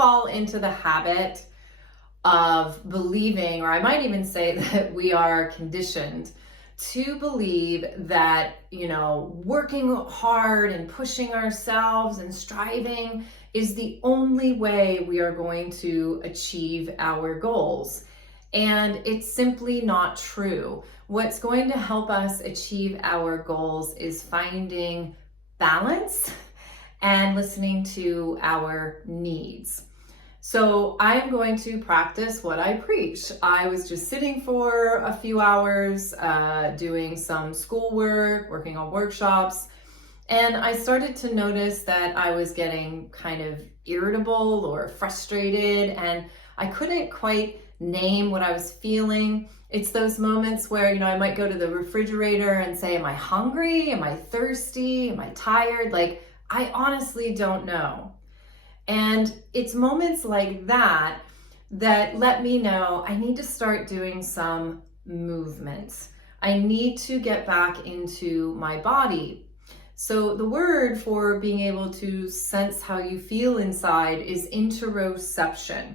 fall into the habit of believing, or I might even say that we are conditioned to believe that, working hard and pushing ourselves and striving is the only way we are going to achieve our goals. And it's simply not true. What's going to help us achieve our goals is finding balance and listening to our needs. So I am going to practice what I preach. I was just sitting for a few hours, doing some schoolwork, working on workshops, and I started to notice that I was getting kind of irritable or frustrated, and I couldn't quite name what I was feeling. It's those moments where, I might go to the refrigerator and say, am I hungry? Am I thirsty? Am I tired? Like, I honestly don't know. And it's moments like that that let me know I need to start doing some movement. I need to get back into my body. So the word for being able to sense how you feel inside is interoception.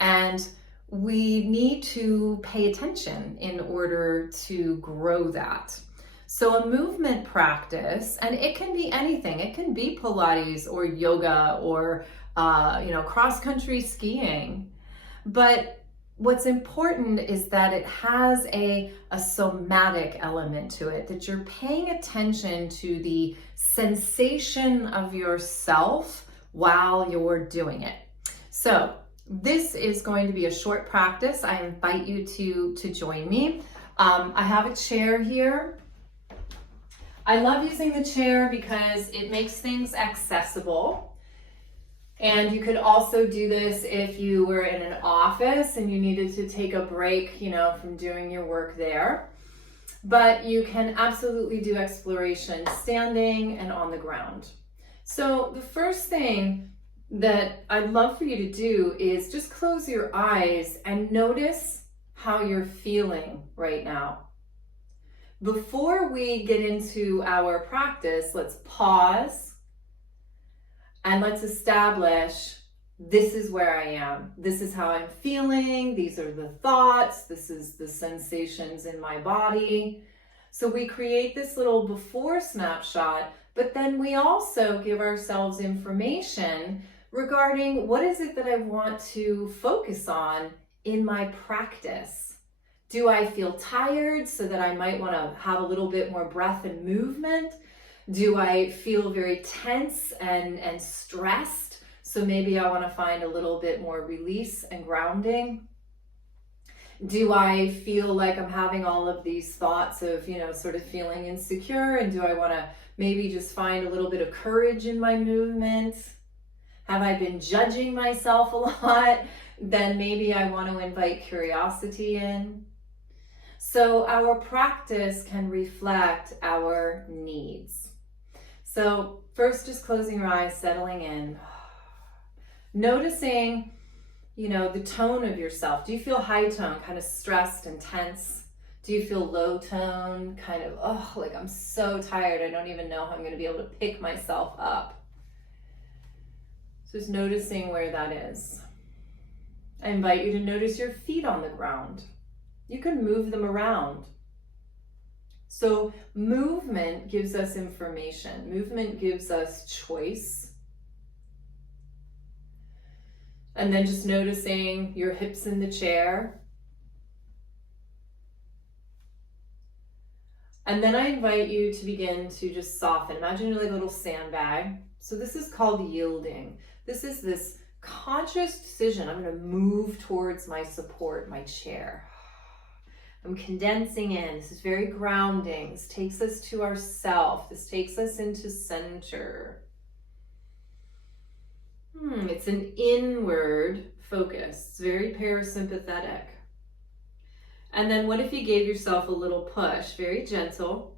And we need to pay attention in order to grow that. So a movement practice, and it can be anything. It can be Pilates or yoga or cross-country skiing. But what's important is that it has a somatic element to it, that you're paying attention to the sensation of yourself while you're doing it. So this is going to be a short practice. I invite you to join me. I have a chair here. I love using the chair because it makes things accessible. And you could also do this if you were in an office and you needed to take a break, from doing your work there. But you can absolutely do exploration standing and on the ground. So the first thing that I'd love for you to do is just close your eyes and notice how you're feeling right now. Before we get into our practice, let's pause and let's establish, this is where I am. This is how I'm feeling. These are the thoughts. This is the sensations in my body. So we create this little before snapshot, but then we also give ourselves information regarding what is it that I want to focus on in my practice. Do I feel tired so that I might want to have a little bit more breath and movement? Do I feel very tense and stressed? So maybe I want to find a little bit more release and grounding. Do I feel like I'm having all of these thoughts of, sort of feeling insecure? And do I want to maybe just find a little bit of courage in my movement? Have I been judging myself a lot? Then maybe I want to invite curiosity in. So our practice can reflect our needs. So first, just closing your eyes, settling in. Noticing, the tone of yourself. Do you feel high tone, kind of stressed and tense? Do you feel low tone, kind of, like I'm so tired, I don't even know how I'm going to be able to pick myself up? So just noticing where that is. I invite you to notice your feet on the ground. You can move them around. So movement gives us information. Movement gives us choice. And then just noticing your hips in the chair. And then I invite you to begin to just soften. Imagine you're like a little sandbag. So this is called yielding. This is this conscious decision. I'm going to move towards my support, my chair. I'm condensing in. This is very grounding. This takes us to ourself. This takes us into center. It's an inward focus. It's very parasympathetic. And then what if you gave yourself a little push, very gentle,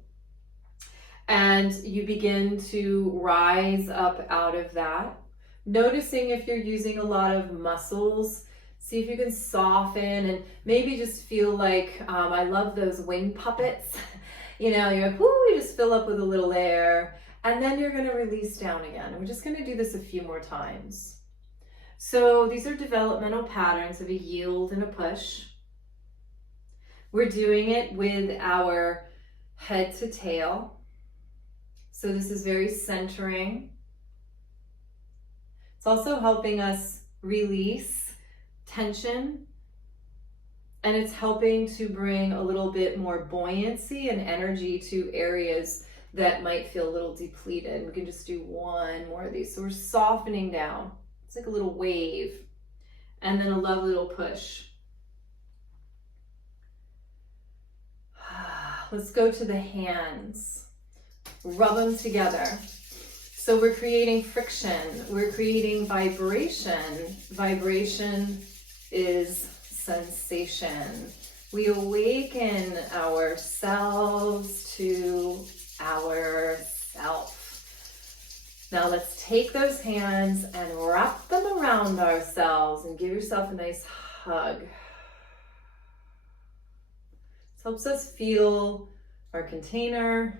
and you begin to rise up out of that, noticing if you're using a lot of muscles. See if you can soften and maybe just feel like, I love those wing puppets. You're like, whoo, you just fill up with a little air, and then you're going to release down again. And we're just going to do this a few more times. So these are developmental patterns of a yield and a push. We're doing it with our head to tail. So this is very centering. It's also helping us release tension, and it's helping to bring a little bit more buoyancy and energy to areas that might feel a little depleted. We can just do one more of these. So we're softening down. It's like a little wave, and then a lovely little push. Let's go to the hands. Rub them together. So we're creating friction. We're creating vibration. Vibration is sensation. We awaken ourselves to ourself. Now let's take those hands and wrap them around ourselves and give yourself a nice hug. This helps us feel our container.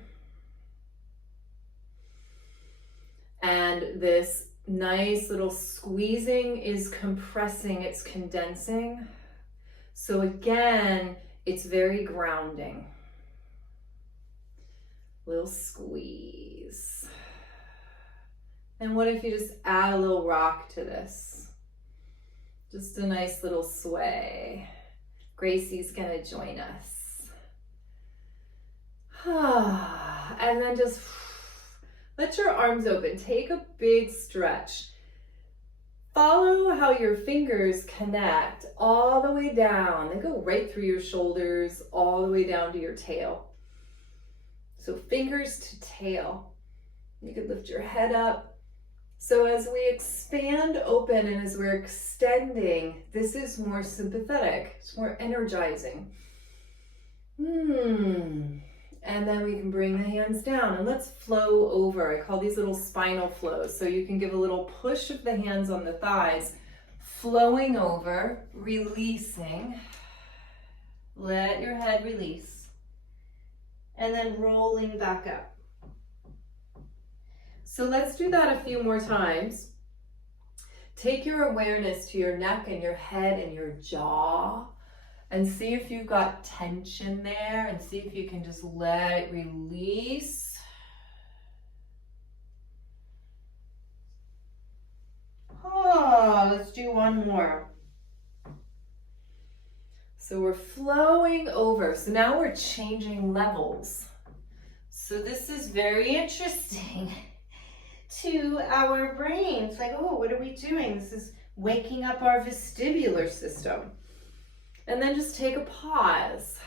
And this nice little squeezing is compressing, it's condensing. So again, it's very grounding. Little squeeze. And what if you just add a little rock to this? Just a nice little sway. Gracie's gonna join us. And then just let your arms open. Take a big stretch. Follow how your fingers connect all the way down. They go right through your shoulders, all the way down to your tail. So fingers to tail. You could lift your head up. So as we expand open and as we're extending, this is more sympathetic. It's more energizing. And then we can bring the hands down and let's flow over. I call these little spinal flows. So you can give a little push of the hands on the thighs, flowing over, releasing. Let your head release. And then rolling back up. So let's do that a few more times. Take your awareness to your neck and your head and your jaw. And see if you've got tension there, and see if you can just let it release. Let's do one more. So we're flowing over. So now we're changing levels. So this is very interesting to our brains. Like, oh, what are we doing? This is waking up our vestibular system. And then just take a pause.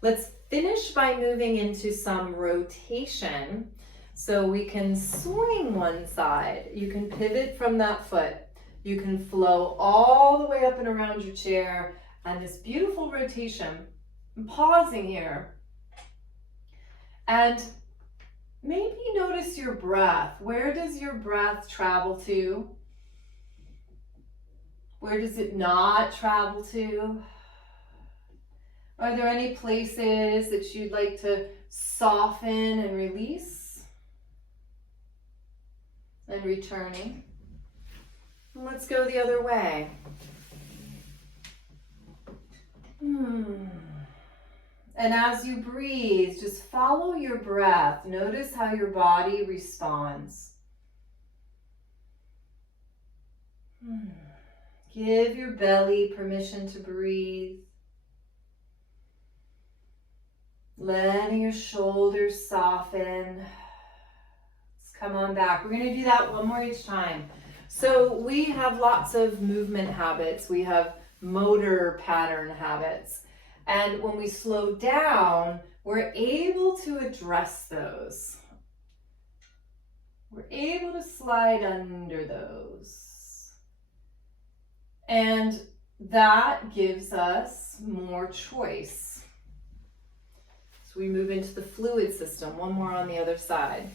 Let's finish by moving into some rotation. So we can swing one side. You can pivot from that foot. You can flow all the way up and around your chair. And this beautiful rotation. I'm pausing here. And maybe notice your breath. Where does your breath travel to? Where does it not travel to? Are there any places that you'd like to soften and release? And returning. And let's go the other way. And as you breathe, just follow your breath. Notice how your body responds. Give your belly permission to breathe. Letting your shoulders soften. Let's come on back. We're going to do that one more each time. So we have lots of movement habits. We have motor pattern habits. And when we slow down, we're able to address those. We're able to slide under those. And that gives us more choice. So we move into the fluid system. One more on the other side.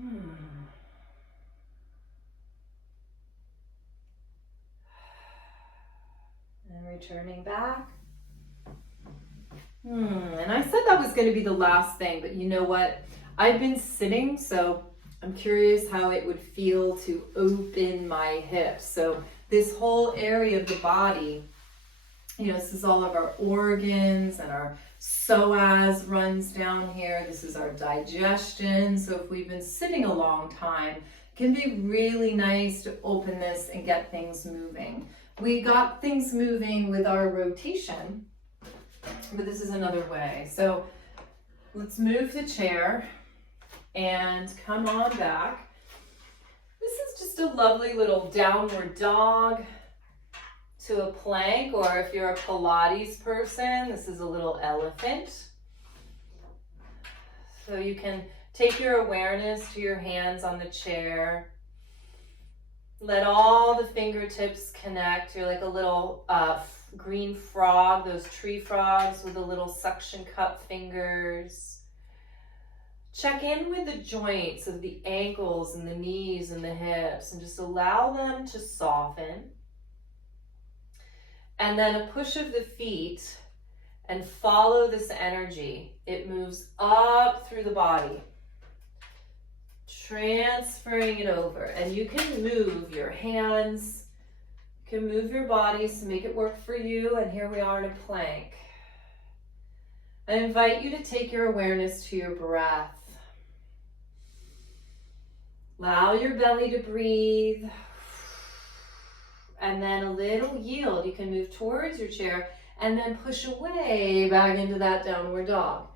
And returning back. And I said that was going to be the last thing, but you know what? I've been sitting, so I'm curious how it would feel to open my hips. So this whole area of the body, this is all of our organs, and our psoas runs down here. This is our digestion. So if we've been sitting a long time, it can be really nice to open this and get things moving. We got things moving with our rotation, but this is another way. So let's move the chair and come on back. This is just a lovely little downward dog to a plank, or if you're a Pilates person, this is a little elephant. So you can take your awareness to your hands on the chair. Let all the fingertips connect. You're like a little green frog, those tree frogs with the little suction cup fingers. Check in with the joints of the ankles and the knees and the hips, and just allow them to soften. And then a push of the feet, and follow this energy. It moves up through the body, transferring it over. And you can move your hands, you can move your bodies to make it work for you. And here we are in a plank. I invite you to take your awareness to your breath. Allow your belly to breathe. And then a little yield. You can move towards your chair and then push away back into that downward dog.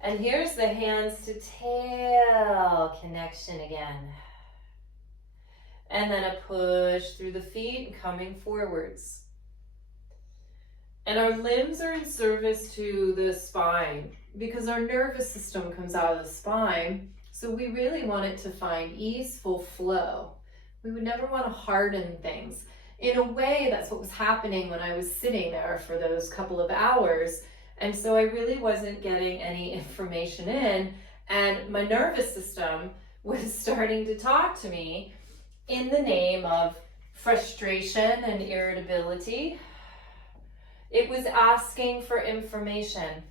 And here's the hands to tail connection again. And then a push through the feet, coming forwards. And our limbs are in service to the spine because our nervous system comes out of the spine. So we really want it to find easeful flow. We would never want to harden things. In a way, that's what was happening when I was sitting there for those couple of hours. And so I really wasn't getting any information in. And my nervous system was starting to talk to me in the name of frustration and irritability. It was asking for information.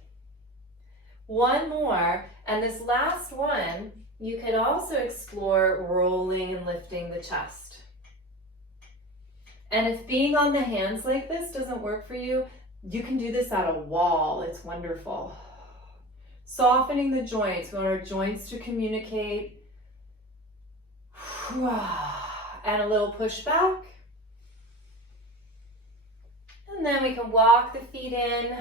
One more, and this last one, you could also explore rolling and lifting the chest. And if being on the hands like this doesn't work for you, you can do this at a wall. It's wonderful. Softening the joints. We want our joints to communicate. And a little push back. And then we can walk the feet in,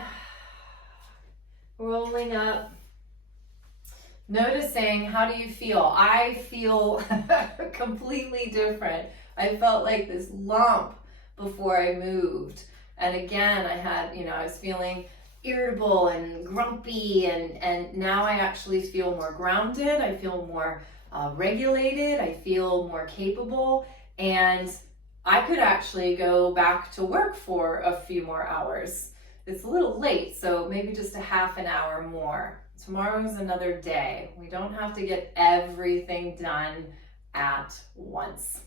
rolling up. Noticing, how do you feel? I feel completely different. I felt like this lump before I moved. And again, I was feeling irritable and grumpy, and now I actually feel more grounded. I feel more regulated. I feel more capable. And I could actually go back to work for a few more hours. It's a little late, so maybe just a half an hour more. Tomorrow's another day. We don't have to get everything done at once.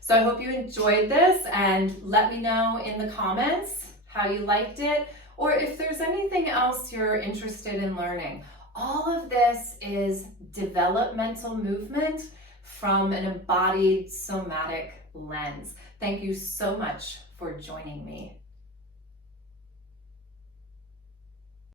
So I hope you enjoyed this, and let me know in the comments how you liked it, or if there's anything else you're interested in learning. All of this is developmental movement from an embodied somatic lens. Thank you so much for joining me.